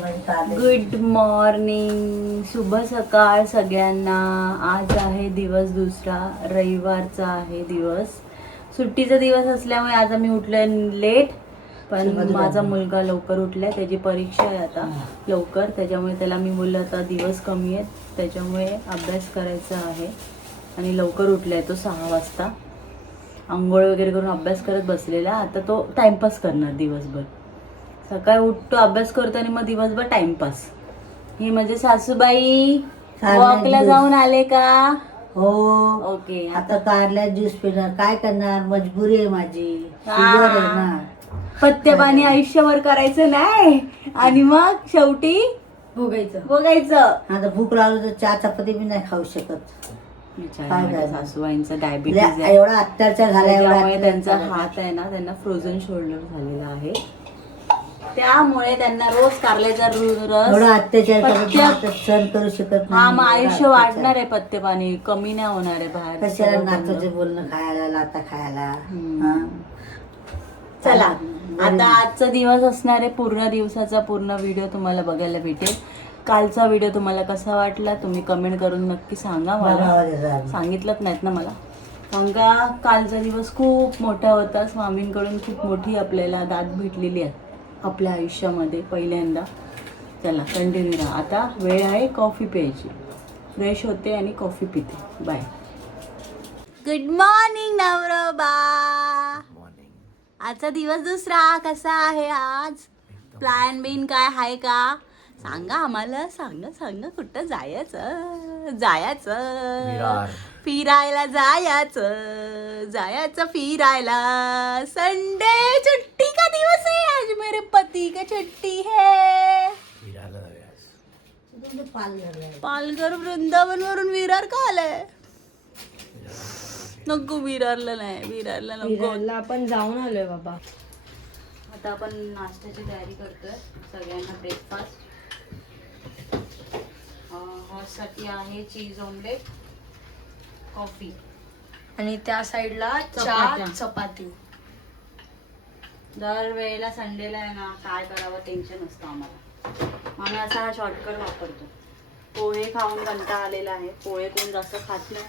Good morning, शुभ सकाळ सगळ्यांना. आज आहे दिवस दुसरा, रविवारचा आहे दिवस. सुट्टीचा दिवस असल्यामुळे आज आम्ही उठलोय लेट, पण माझा मुलगा लवकर उठलाय. त्याची परीक्षा आहे आता लवकर, त्याच्यामुळे त्याला मी बोललं आता दिवस कमी आहेत, त्याच्यामुळे अभ्यास करायचा आहे. आणि लवकर उठलाय तो 6 वाजता. आंघोळ वगैरे करून अभ्यास करत बसलेला. आता तो टाइमपास करणार दिवसभर. सकाळी उठतो, अभ्यास करतो आणि मग दिवसभर टाइमपास. ही म्हणजे सासूबाई वॉकला जाऊन आले का? हो. ओके. आता कारला ज्यूस पिणार, काय करणार, मजबुरी आहे माझी. शुगर आहे ना. पत्ते पाणी आयुष्यभर करायचं नाही आणि मग शेवटी भोगायचं. आता भूक लागली तर चहा चपाती बी नाही खाऊ शकत. सासूबाईंचा डायबिटीज एवढा अत्याचार झाला, त्यामुळे त्यांचा हात आहे ना, त्यांना फ्रोझन शोल्डर झालेला आहे. त्यामुळे त्यांना रोज कारल्याचा रस अत्याचार सहन करू शकत हा. मग आयुष्य वाढणार आहे, पत्ते पाणी कमी नाही होणार आहे. बाहेर कशाला नातूचे बोलणं खायला, लाता खायला. चला, आता आजचा दिवस असणार आहे. पूर्ण दिवसाचा पूर्ण व्हिडिओ तुम्हाला बघायला भेटेल. कालचा व्हिडिओ तुम्हाला कसा वाटला तुम्ही कमेंट करून नक्की सांगा मला. सांगितलंच नाहीत ना मला. सांगा. कालचा दिवस खूप मोठा होता. स्वामींकडून खूप मोठी आपल्याला दाद भेटलेली आहे आपल्या आयुष्यामध्ये पहिल्यांदा. चला, कंटिन्यू राहा. आता वेळ आहे कॉफी प्यायची. फ्रेश होते आणि कॉफी पिते. बाय. गुड मॉर्निंग नवरोबा. आजचा दिवस दुसरा कसा आहे आज? प्लॅन बिन काय आहे का? सांगा आम्हाला. सांगा कुठं जायचं फिरायला जायचं फिरायला. संडे छुट्टी का दिवस है आज, मेरे पति का छुट्टी है. पालघर वृंदावन वरून विरार का आलंय? नको, विरारला नाही, विरारला नको. आपण जाऊन आलोय बाबा. आता आपण नाश्त्याची तयारी करतोय. सगळ्यांना ब्रेकफास्ट. साठी आहे चीज ऑमलेट, कॉफी आणि त्या साईडला चहा चपाती. दर वेळेला संडेला आहे ना, काय करावं टेन्शन असतं आम्हाला. आम्ही असा हा शॉर्टकट वापरतो. पोहे खाऊन कंटाळा आलेला आहे. पोहे कोण जास्त खात नाही.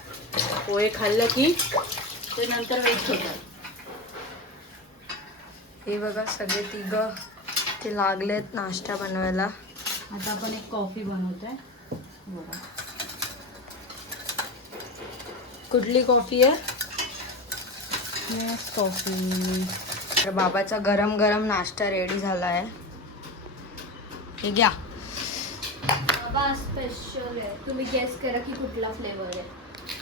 पोहे खाल्लं की ते नंतर वेस्ट होतात. हे बघा सगळे तिघं ते लागलेत नाश्ता बनवायला. आता आपण एक कॉफी बनवतोय बघा. कुठली कॉफी आहे? कॉफी. तर बाबाचा गरम गरम नाश्ता रेडी झाला आहे. हे घ्या. बाबा स्पेशल आहे. तुम्ही गेस करा की कुठला फ्लेवर आहे.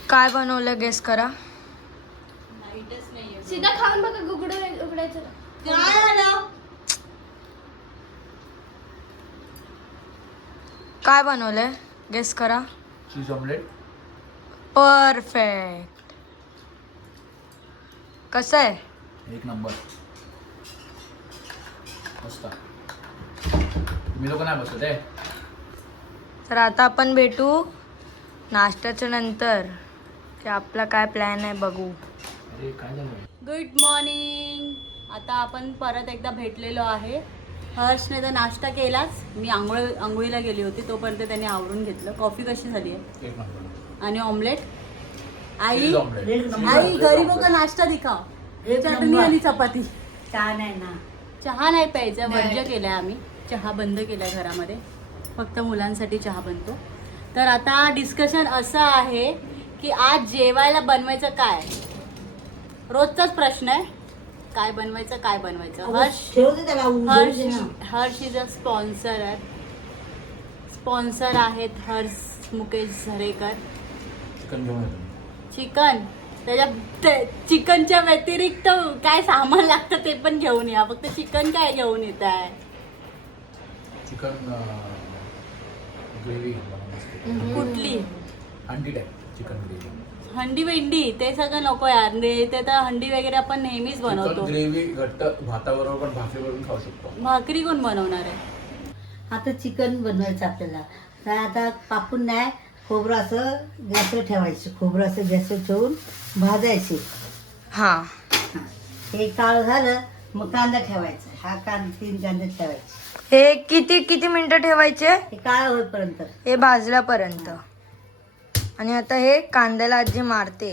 काय बनवलं गेस करा. माहीतच नाहीये. सीधा खाऊन बघा. उघडायचं. काय झालं? काय बनवलंय गेस करा. चीज ऑमलेट. परफेक्ट. कसं आहे? एक नंबर. मस्त. मी लोक नाही बसत आहे. तर आता आपण भेटू नाश्त्याच्या नंतर की आपला काय प्लॅन आहे बघू. अरे काय झालं? Good morning. आता आपण परत एकदा भेटलेलो आहे. हर्षने तर नाश्ता केलाच. मी आंघोळीला गेली होती, तोपर्यंत त्याने आवरून घेतलं. कॉफी कशी झाली आहे? एक नंबर. आणि ऑमलेट. आई चीज ऑमलेट. आई गरीबों का नाश्ता दिखाव. चटणी आणि चपाती. चहा नाही ना. चहा नाही प्यायचा, वर्ज्य केलाय आम्ही. चहा बंद केलाय घरामध्ये. फक्त मुलांसाठी चहा बनतो. तर आता डिस्कशन असं आहे की आज जेवायला बनवायचं काय. रोजचाच प्रश्न आहे, काय बनवायचं. हर्ष इज अ स्पॉन्सर आहेत हर्ष मुकेश झरेकर. चिकन घेऊन येतो. चिकन. त्याच्या चिकनच्या व्यतिरिक्त काय सामान लागतं ते पण घेऊन या. फक्त चिकन काय घेऊन येत आहे? Chicken gravy. कुठली? हंडी टाईप चिकन ग्रेव्ही. हंडी वेंडी ते सगळं नको यार. ते तर हंडी वगैरे आपण नेहमीच बनवतो. ग्रेव्ही घट्ट भाताबरोबर पण भाकरीवरून खाऊ शकतो. भाकरी कोण बनवणार आहे? आता चिकन बनवायचं आपल्याला. तर आता कापून नाही, खोबरं असं गॅसवर ठेवायचं. खोबरं असं गॅसवर ठेवून भाजायचे. हा. हे काळ झालं मग कांदा ठेवायचा. हा 3 कांदे ठेवायचे. हे किती किती मिनिटं ठेवायचे? हे काळं होईपर्यंत. हे भाजल्यापर्यंत. आणि आता हे कांद्याला आजी मारते.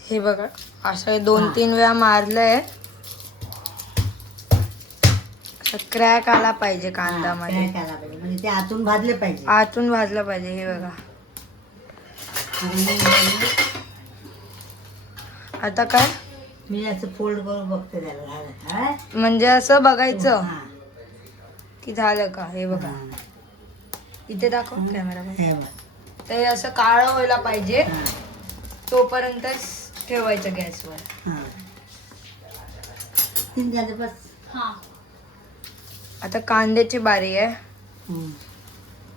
हे बघा असं 2-3 वेळा मारलंय. क्रॅक आला पाहिजे कांद्यामध्ये. काय करायला पाहिजे म्हणजे ते आतून भाजले पाहिजे. आतून भाजलं पाहिजे. हे बघा आता काय मी असं फोल्ड करून बघते त्याला झालं. हा? म्हणजे असं बघायचं हा. की झालं का. हे बघा हा. इथे दाखव कॅमेरा. हे बघ. ते असं काळं व्हायला पाहिजे हा. तोपर्यंतच ठेवायचं गॅसवर. हा. 3 कांदे बस. हा आता कांद्याची बारी आहे. हम्म.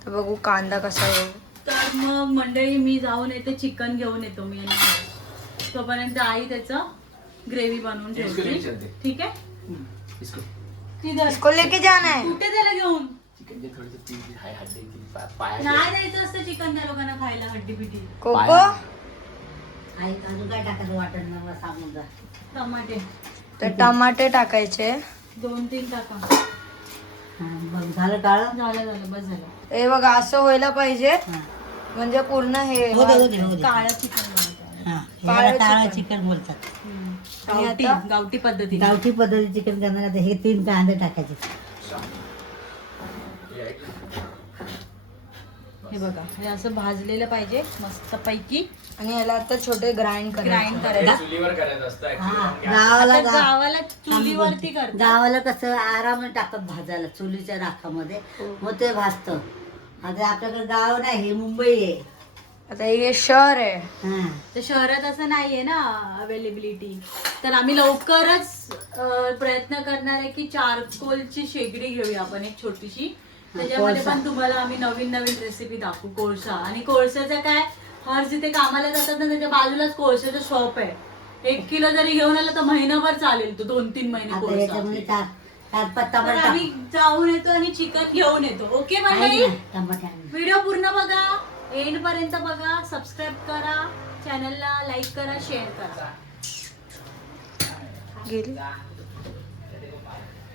तर बघू कांदा कसा आहे. तर मग मंडळी मी जाऊन येते, चिकन घेऊन येतो मी आणि भाऊ. तोपर्यंत आई त्याचं ग्रेव्ही बनवून इसको लेके ठेवते. चलते. ठीक आहे. इसको किधर इसको लेके जाना है. कुठे त्याला घेऊन चिकन जे थोडे पीस हाय हड्डी पाया नाही द्यायचं असतं चिकन त्या लोकांना खायला हड्डी पिटी. कोको आई अजून काय टाकायचं वाटत नाही मला सांगून जा. टमाटे तर टमाटे टाकायचे. 2-3 टाका. हा, बघ झालं काळं. झालं बस झालं. हे बघा असं व्हायला पाहिजे हा. म्हणजे पूर्ण हे हो दे, हो दे, हो दे. काळं चिकन बनवतो. हा, काळं ह्याला काळं चिकन. चिकन बोलतात. आणि गावठी आता? गावठी पद्धती. गावठी पद्धती चिकन करणार हे 3 कांदे टाकायचे. हे बघा हे असं भाजलेलं पाहिजे मस्त पैकी. आणि याला आता छोटे ग्राइंड ग्राइंड करायचे. करायचं. चुलीवर करायचं असतं हा, actually. गावाला आता गावाला चुलीवरती करतात. गावाला कसं आरामाने टाकतात भाजायला चुलीच्या राखामध्ये. मग ते भाजतं. आता आपल्याकडे गाव नाही, हे मुंबई आहे. आता हे शहर आहे. हा. तर शहरात असं नाहीये ना अवेलेबिलिटी. तर आम्ही लवकरच प्रयत्न करणार आहे की चारकोलची शेगडी घेऊया आपण एक छोटीशी. त्याच्यामध्ये कोळसा. पण तुम्हाला आम्ही नवीन नवीन रेसिपी दाखवू. कोळसा आणि कोळशाचं काय, हर जिथे कामाला जातात ना त्याच्या बाजूलाच कोळशाचं शॉप आहे. 1 किलो जरी घेऊन आला तर महिनाभर चालेल तो. 2-3 महिने आता कोळसा. याच्यामध्ये 4-5 तर टमाटे आम्ही जाऊन येतो आणि चिकन घेऊन येतो. ओके मंडळी, टमाटे आणले. व्हिडिओ पूर्ण बघा, एंड पर्यंत बघा, सबस्क्राईब करा, चॅनलला लाईक करा, शेअर करा. गेली.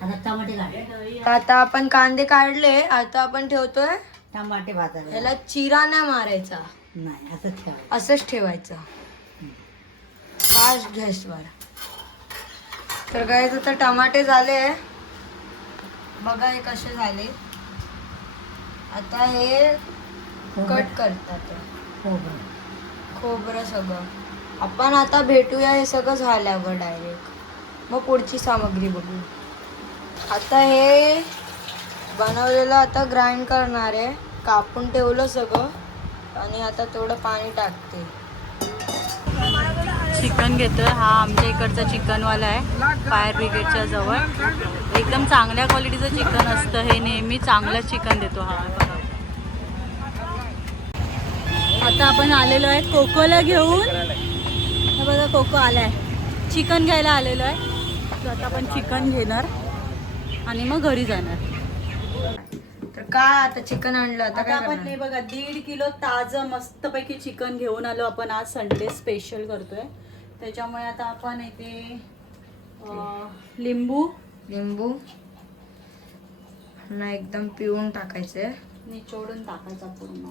आता टमाटे काढले. आता आपण कांदे काढले. आता आपण ठेवतोय टमाटे भाजायला याला चिरा नाही मारायचा. नाही असं ठेवा. असंच ठेवायचं फास्ट गॅसवर. तर काय आता टमाटे झाले. बघा हे कसे झाले. आता हे कट करतात खोबरं सगळं. आपण आता भेटूया हे सगळं झाल्यावर डायरेक्ट. मग पुढची सामग्री बघू. आता हे बनवलेलं आता ग्राइंड करणार आहे. कापून ठेवलं सगळं आणि आता थोडं पाणी टाकते. चिकन घेतोय. हा आमच्या इकडचा चिकनवाला आहे फायर ब्रिगेडच्या जवळ. एकदम चांगल्या क्वालिटीचं चिकन असतं हे. नेहमी चांगलं चिकन देतो हा. आता आपण आलेलो आहे कोकोला घेऊन. हे बघा कोको आलाय. चिकन घ्यायला आलेलो आहे. तर आता आपण चिकन घेणार आणि मग घरी जाणार. तर काय आता चिकन आणलं. आता आता काय आपण करणार? हे बघा 1.5 किलो ताजं मस्तपैकी चिकन घेऊन आलो आपण. आज संडे स्पेशल करतोय त्याच्यामुळे आता आपण इथे लिंबू ना एकदम पिळून टाकायचे. निचोडून टाकायचा पूर्ण.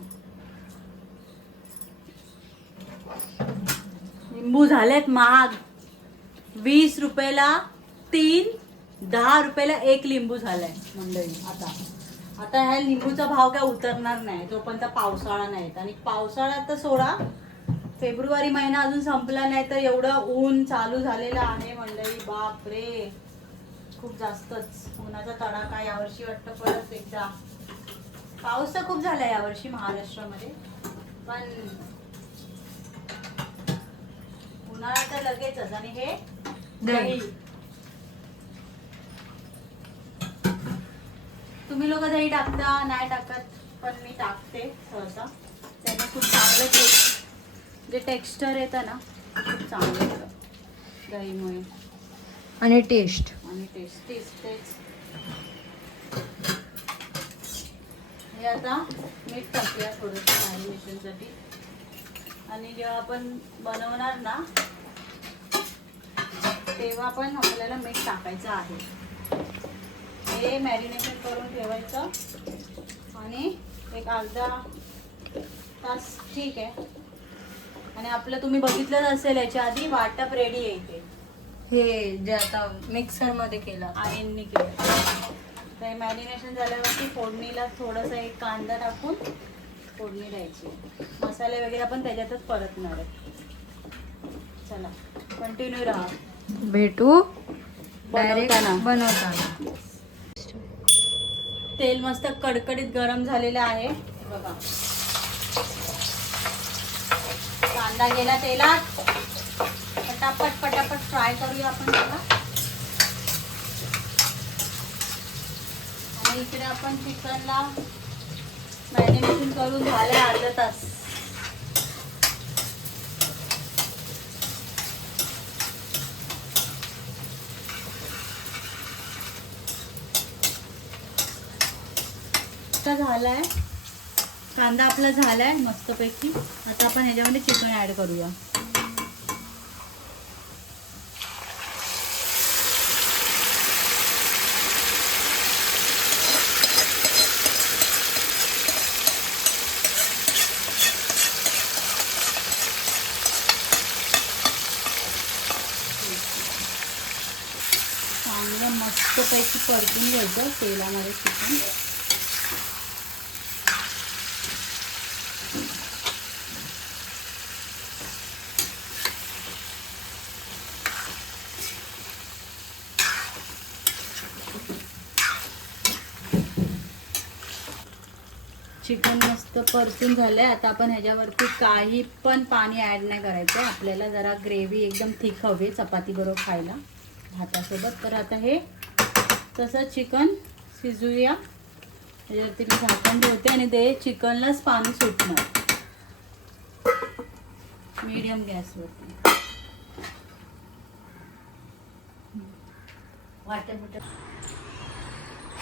लिंबू झालेत महाग. 20 रुपयाला 3, 10 रुपयाला 1 लिंबू झालाय मंडळी. आता ह्या लिंबूचा भाव काय उतरणार नाही जोपर्यंत पावसाळा नाही. आणि पावसाळ्यात तर सोडा, फेब्रुवारी महिना अजून संपला नाही तर एवढं ऊन चालू झालेलं आहे मंडळी. बापरे खूप जास्तच उन्हाचा तडाखा यावर्षी वाटतं. परत एकदा पाऊस तर खूप झाला यावर्षी महाराष्ट्रामध्ये. पण उन्हाळा तर लगेचच. आणि हे दही. तुम्ही लोक दही टाकता नाही टाकत, पण मी टाकते सहसा. त्याने खूप चांगलं जे टेक्स्चर येतं ना खूप चांगलं येतं दहीमुळे. आणि टेस्ट. आणि टेस्ट तेच हे आता मीठ टाकूया थोडंसं मॅरिनेशनसाठी. आणि जेव्हा आपण बनवणार ना तेव्हा पण आपल्याला मीठ टाकायचं आहे. हे मॅरिनेशन करून ठेवायचं आणि एक अर्धा तास ठीक आहे. आणि आपलं तुम्ही बघितलंच असेल याच्या आधी वाटप रेडी आहे इथे. हे जे आता मिक्सरमध्ये केलं आईंनी केलं. ते मॅरिनेशन झाल्यावरती फोडणीला थोडंसं एक कांदा टाकून फोडणी द्यायची. मसाले वगैरे आपण त्याच्यातच परतणार आहे. चला कंटिन्यू राहा. भेटू डायरेक्ट बनवताना. बनवताना. तेल मस्त कडकडीत गरम झालेलं आहे बघा. कांदा गेला तेलात. पटापट पटापट फ्राय करूया आपण त्याला. आणि इकडे आपण चिकनला मॅरिनेशन करून झालं अर्धा तास. झालाय कांदा आपला झालाय मस्तपैकी. आता आपण ह्याच्यामध्ये चिकन ऍड करूया. चांगलं मस्तपैकी परतून घ्यायचं तेलामध्ये चिकन. चिकन मस्त परतून झालंय. आता आपण ह्याच्यावरती काही पण पाणी ॲड नाही करायचं. आपल्याला जरा ग्रेव्ही एकदम थिक हवी चपाती बरोबर खायला भातासोबत. तर आता हे तसं चिकन शिजूया. त्याच्यावरती मी झाकण ठेवते आणि ते चिकनलाच पाणी सुटणार मीडियम गॅसवरती.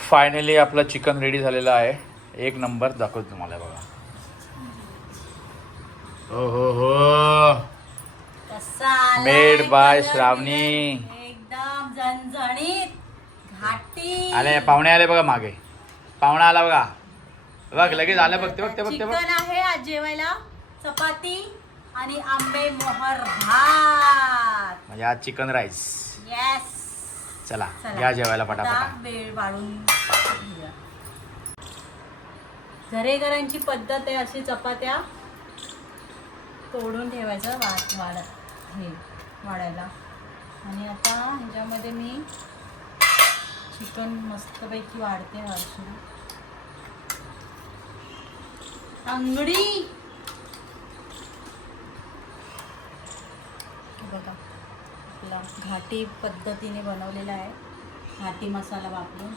फायनली आपलं चिकन रेडी झालेलं आहे. एक नंबर दाखवतो तुम्हाला बघा. हो हो हो कसा मेड बाय श्रावणी. एकदम झणझणीत घाटी आले पाहुणे आले बघा. मागे पाहुणा आला बघा. बघ लगेच आलं. बघते बघते बघते बघ. चिकन आहे आज जेवायला. चपाती आणि आंबे मोहर भात. म्हणजे आज चिकन राईस. येस. चला घ्या जेवायला पटापटा. वेळ वाढून घेऊया. झरेकरांची पद्धत आहे अशी चपात्या तोडून ठेवायचं वाढायला. आणि आता ह्याच्यामध्ये मी चिकन मस्तपैकी वाढते. हरशी अंगडी बघा आपला घाटी पद्धतीने बनवलेला आहे. घाटी मसाला वापरून.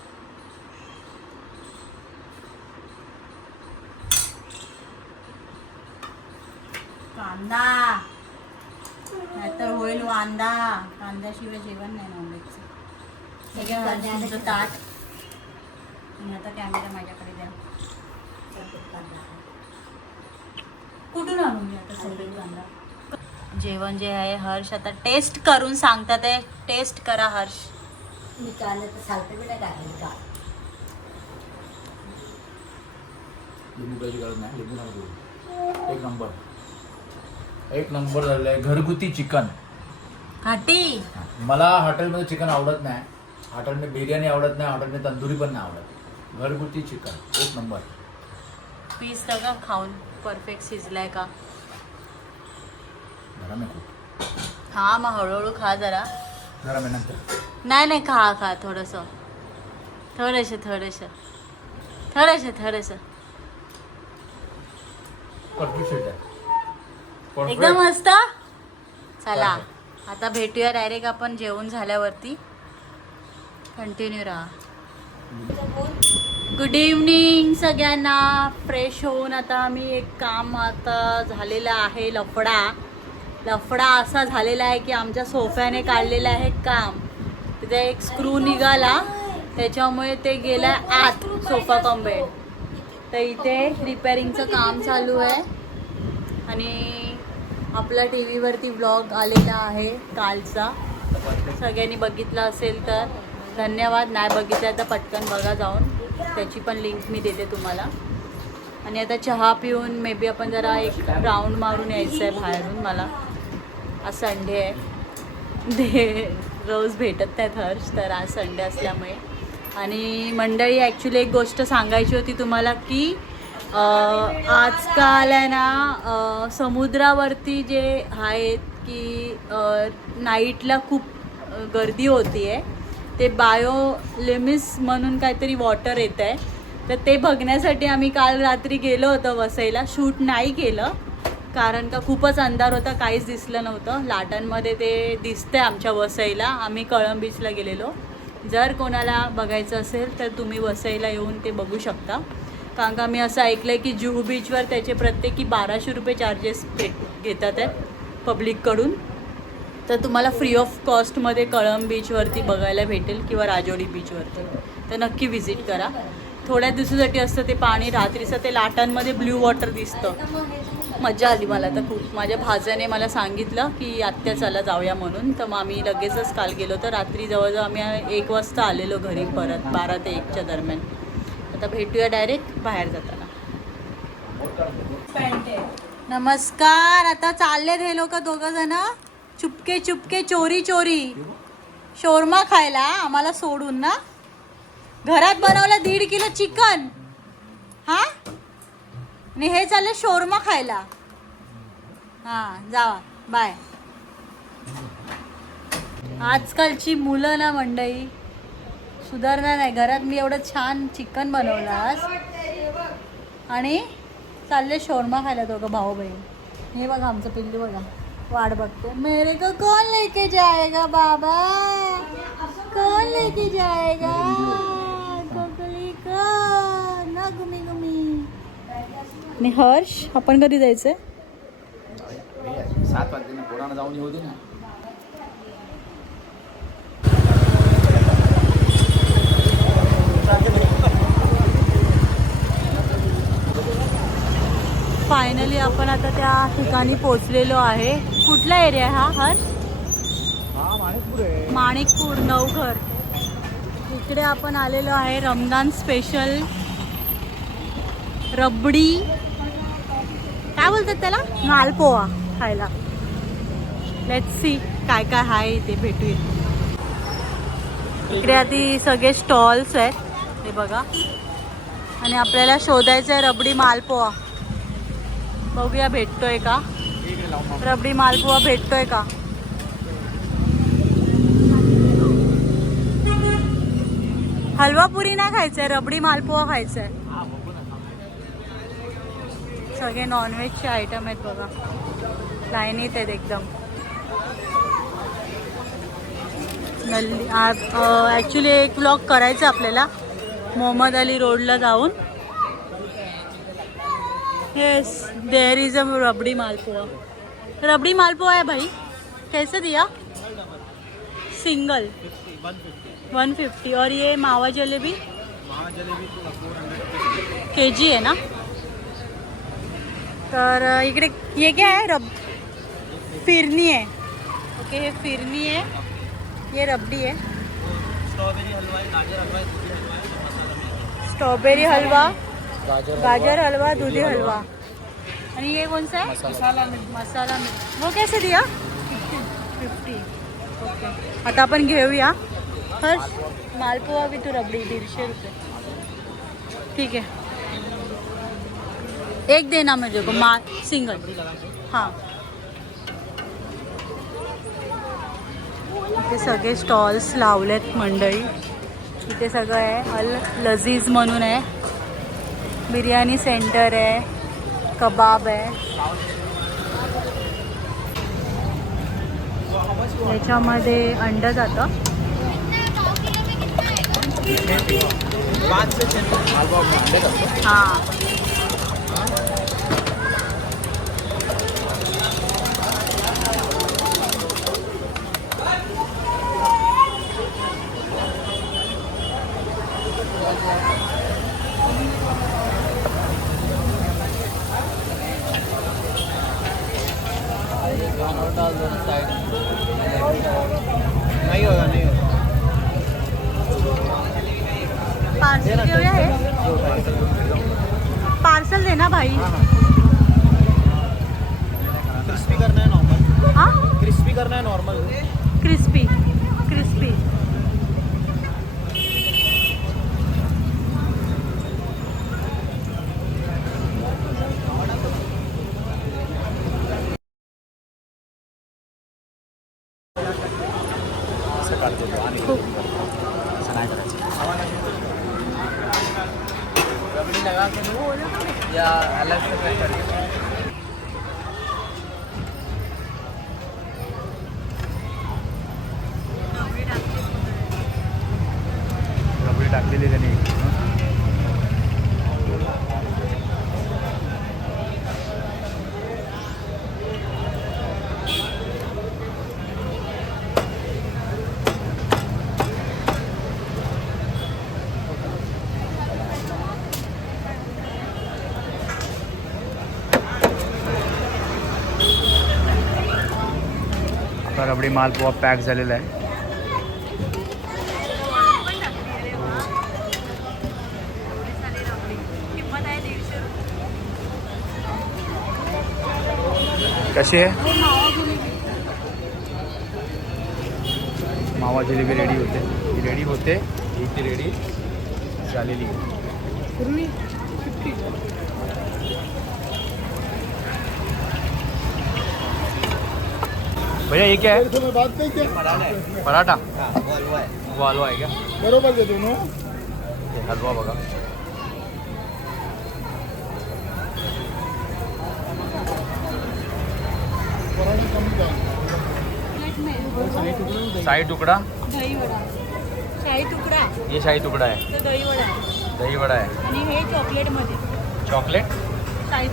कांदा नाहीतर होईल वांदा. कांद्याशिवाय जेवण नाही नॉनव्हेजचं. सगळ्या हरशीचं ताट. आणि आता कॅमेरा माझ्याकडे द्या. कुठून आणू मी आता सफेद कांदा. जेवण जे आहे हर्ष आता टेस्ट करून सांगतात आहे. टेस्ट करा हर्ष. मी कांदा तर सालतं बी नाही टाकलं का. लिंबू काही गरज नाही. लिंबू नाही. एक नंबर एक नंबर झालेलं आहे. घरगुती चिकन घाटी. मला हॉटेलमध्ये चिकन आवडत नाही. हॉटेलमध्ये बिर्याणी आवडत नाही. हॉटेलमध्ये तंदुरी पण नाही आवडत. घरगुती चिकन एक नंबर. पीस सगळं खाऊन परफेक्ट शिजलाय का. जरा मी खूप हा मग हळूहळू खा जरा. जरा मी नंतर. नाही खा थोडंसं थोडंसं परफेक्ट शिजलं आहे. एकदम मस्त. चला आता भेटूया डायरेक्ट आपण जेवण झाल्यावरती. कंटिन्यू राहा. गुड इव्हनिंग सगळ्यांना. फ्रेश होऊन आता आम्ही एक काम आता झालेलं आहे. लफडा असा झालेला आहे की आमच्या सोफ्याने काढलेलं आहे काम. तिथे एक स्क्रू निघाला त्याच्यामुळे ते गेलाय आत सोफा कम बेड. तर इथे रिपेअरिंगचं काम चालू आहे आणि आपला टी व्हीवरती ब्लॉग आलेला आहे कालचा. सगळ्यांनी बघितला असेल तर धन्यवाद, नाही बघितलं तर पटकन बघा जाऊन, त्याची पण लिंक मी देते तुम्हाला. आणि आता चहा पिऊन मे बी आपण जरा एक राऊंड मारून यायचं आहे बाहेरून. मला आज संडे आहे, ते रोज भेटत नाहीत हर्ष, तर आज संडे असल्यामुळे. आणि मंडळी ॲक्च्युली एक गोष्ट सांगायची होती तुम्हाला की आजकाल आहे ना समुद्रावरती जे आहेत की नाईटला खूप गर्दी होती आहे. ते बायोलिमिस म्हणून काहीतरी वॉटर येत आहे, तर ते बघण्यासाठी आम्ही काल रात्री गेलो होतो वसईला. शूट नाही केलं कारण का खूपच अंधार होता, काहीच दिसलं नव्हतं. लाटांमध्ये ते दिसतंय आमच्या वसईला. आम्ही कळंब बीचला गेलेलो. जर कोणाला बघायचं असेल तर तुम्ही वसईला येऊन ते बघू शकता. कारण का मी असं ऐकलं आहे की जुहू बीचवर त्याचे प्रत्येकी 1200 रुपये चार्जेस घेतात आहेत पब्लिककडून. तर तुम्हाला फ्री ऑफ कॉस्टमध्ये कळंब बीचवरती बघायला भेटेल किंवा राजोडी बीचवरती. तर नक्की व्हिजिट करा. थोड्या दिवसासाठी असतं ते पाणी, रात्रीचं ते लाटांमध्ये ब्ल्यू वॉटर दिसतं. मजा आली मला तर खूप. माझ्या भाज्याने मला सांगितलं की आत्या चला जाऊया म्हणून, तर मग आम्ही लगेचच काल गेलो. तर रात्री जवळजवळ आम्ही 1 वाजता आलेलो घरी परत, 12 ते 1च्या दरम्यान. आता भेटूया डायरेक्ट बाहेर जाताना. नमस्कार. आता चाललेत हे लोक दोघं जण चुपके चुपके चोरी चोरी शोरमा खायला आम्हाला सोडून ना. घरात बनवलं 1.5 किलो चिकन हा, आणि हे चाललं शोरमा खायला. हां जावा बाय. आजकालची मुलं ना मंडळी सुधारणार नाही. घरात मी एवढं छान चिकन बनवलं आज आणि चालले शोरमा खायला दोघं भाऊ बहीण. हे बघा आमचं पिल्लू बघा वाट बघते. मेरे को कौन लेके जाएगा बाबा, कौन लेके जाएगा कोकली को ना गुमी गुमी. आणि हर्ष आपण कधी जायचंय? 7 वाजता पोरांना जाऊन येऊ दे ना. फायनली आपण आता त्या ठिकाणी पोचलेलो आहे. कुठला एरिया हा हर्ष? माणिकपूर नवघर. इकडे आपण आलेलो आहे रमजान स्पेशल रबडी, काय बोलतात त्याला, मालपोहा खायला. लेट्स सी काय काय आहे इथे, भेटूया. इकडे आधी सगळे स्टॉल्स आहेत हे बघा, आणि आपल्याला शोधायचं आहे रबडी मालपोहा. बघूया भेटतोय का रबडी मालपोहा, भेटतोय का. हलवा पुरी नाही खायचंय, रबडी मालपोहा खायचंय. सगळे नॉनव्हेजचे आयटम आहेत बघा, लाईनीत आहेत एकदम. ॲक्च्युली एक व्लॉग करायचा आपल्याला मोहम्मद अली रोडला जाऊन. यस देयर इज अ रबड़ी मालपुआ. रबड़ी मालपुआ है भाई, कैसे दिया? सिंगल 150. और ये मावा जलेबी केजी है ना. तर इकडे ये क्या है, फिरनी है. ओके हे फिरनी है, ये रबडी है. स्ट्रॉबेरी हलवा, गाजर हलवा, दूधी हलवा. आणि ये कौन सा है? मसाला मिर्च. वो कैसे दिया? 50. ओके आता आपण घेऊया. हर्ष मालपोहा विथ रबडी 150 रुपये. ठीक है एक देना मुझे को सिंगल. हाँ इथे सगळे स्टॉल्स लावलेत मंडळी. इथे सगळं आहे. अल लजीज म्हणून आहे, बिर्याणी सेंटर आहे, कबाब आहे. याच्यामध्ये अंड जातं. हां नहीं होगा नहीं होगा पार्सल घेऊया हे पार्सल दे ना भाई. क्रिस्पी करना है नॉर्मल हा क्रिस्पी करना है नॉर्मल क्रिस्पी क्रिस्पी. असं काढतो तो आणि असं नाही करायचं या अलग से फ्राई करके रबडी टाकलेली त्याने आता रबडी मालपुआ पॅक झालेला आहे. कशी आहे मावा जिलेबी रेडी होते इथे रेडी झालेली भैया ये क्या है बात नहीं क्या पराठा वो हलवा है क्या बरोबर आहे दोनों हे हलवा बघा शाही टुकड़ा दही वडा शाही तुकडा ये शाही टुकड़ा है तो दही वडा आहे दही वड़ा है आणि हे चॉकलेट मध्ये चॉकलेट शाही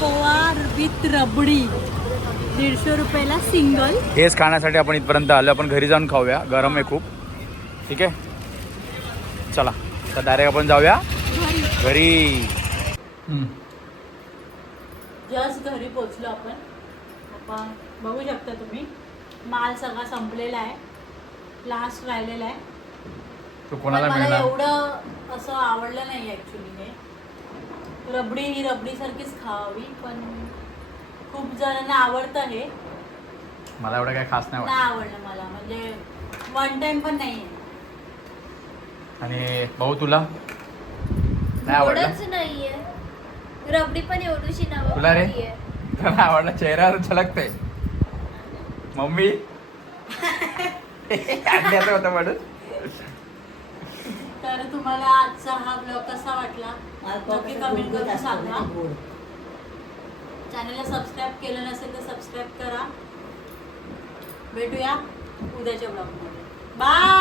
पोहा विथ रबडी 150 रुपयाला सिंगल. हेच खाण्यासाठी आपण इथपर्यंत आलो. आपण घरी जाऊन खाऊया गरम आहे खूप. ठीक आहे चला तर डायरेक्ट आपण जाऊया घरी. जस्ट घरी पोचलो आपण. बघू शकता तुम्ही माल सगळा संपलेला आहे. लास्ट राहिलेला आहे. तू कोणाला मला मिळणार एवढं असं आवडलं नाही ॲक्च्युली. हे रबडी ही रबडीसारखीच खावी पण खूप जणांना आवडतं हे. मला एवढं काही खास नाही नाही आवडलं मला म्हणजे वन टाइम पण नाही आहे. आणि भाऊ तुला नाही आवडलं एवढंच नाहीये रबडी पण एवढीशी नाव तुला रे तुला आवडला चेहऱ्यावर झलकते मम्मी आणण्याचं होतं म्हणून. तर तुम्हाला आजचा हा ब्लॉग कसा वाटला नक्की कमेंट करून सांगा. चॅनलला सबस्क्राईब केलं नसेल तर सबस्क्राईब करा. भेटूया उद्याच्या ब्लॉगमध्ये. बाय.